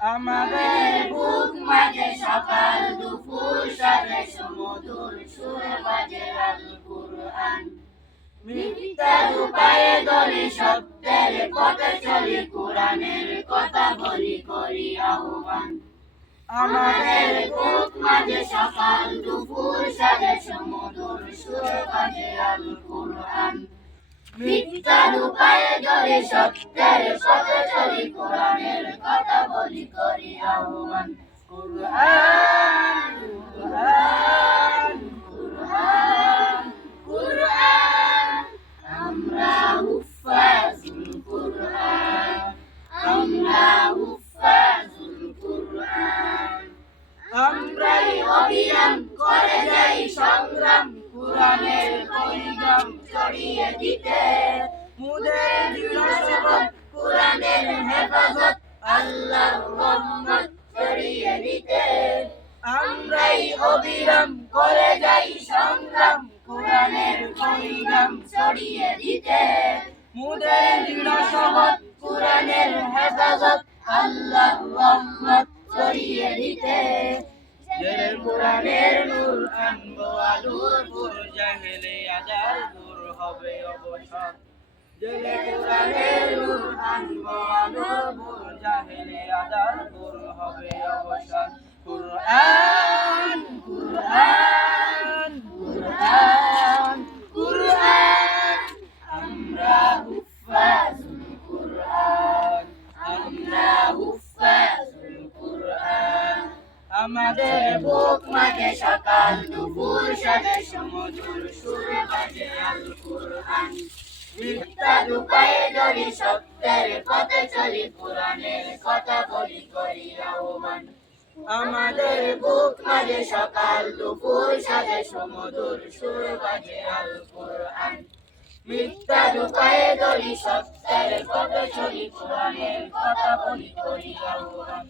আমাদের বুক মাঝে সকাল দুপুর সাজে সুমধুর সুর বাজে আল কুরআন। মিথ্যার উপায়ে ধরি সত্যের পথে চলি, কোরআনের কথা বলি করি আহ্বান। আমাদের বুক মাঝে সকাল দুপুর সাজে সুমধুর সুর বাজে আল কুরআন। মিথ্যার উপায়ে ধরি সত্যের পথে চলি, কোরআনের কথা বলি করি আহ্বান। কুরআন কুরআন কুরআন কুরআন, আমরা হুফাজুল কুরআন, আমরা হুফাজুল কুরআন। আমরাই অবিরাম করে যাই সংগ্রাম, কোরআনের পয়গাম ছড়িয়ে দিতে। মুদের দৃঢ় শপথ কোরআনের হেফাজত, আল্লাহর রহমত ছড়িয়ে দিতে। আমরাই অবিরাম করে যাই সংগ্রাম, কোরআনের পয়গাম ছড়িয়ে দিতে। মুদের দৃঢ় শপথ কোরআনের হেফাজত, আল্লাহর রহমত ছড়িয়ে দিতে। জেলে কোরআনের নূর আনবো আলোর ভোর, জাহেলে আজাল দূর হবে অবসান। জেলে কোরআনের নূর আনবো আলোর ভোর, জাহেলে আজাল দূর হবে অবসান। কুরআন কুরআন কুরআন কুরআন, আমরা হুফাজুল কুরআন, আমরা হুফাজুল কুরআন। আমাদের বুক মাঝে সকাল দুপুর সাজে সুমধুর সুর বাজে আল কুরআন। মিথ্যার উপায়ে ধরি সত্যের পথে চলি, কোরআনের কথা বলি করি আহ্বান। আমাদের বুক মাঝে সকাল দুপুর সাজে সুমধুর সুর বাজে আল কুরআন। মিথ্যার উপায়ে ধরি সত্যের পথে চলি, কোরআনের কথা বলি করি আহ্বান।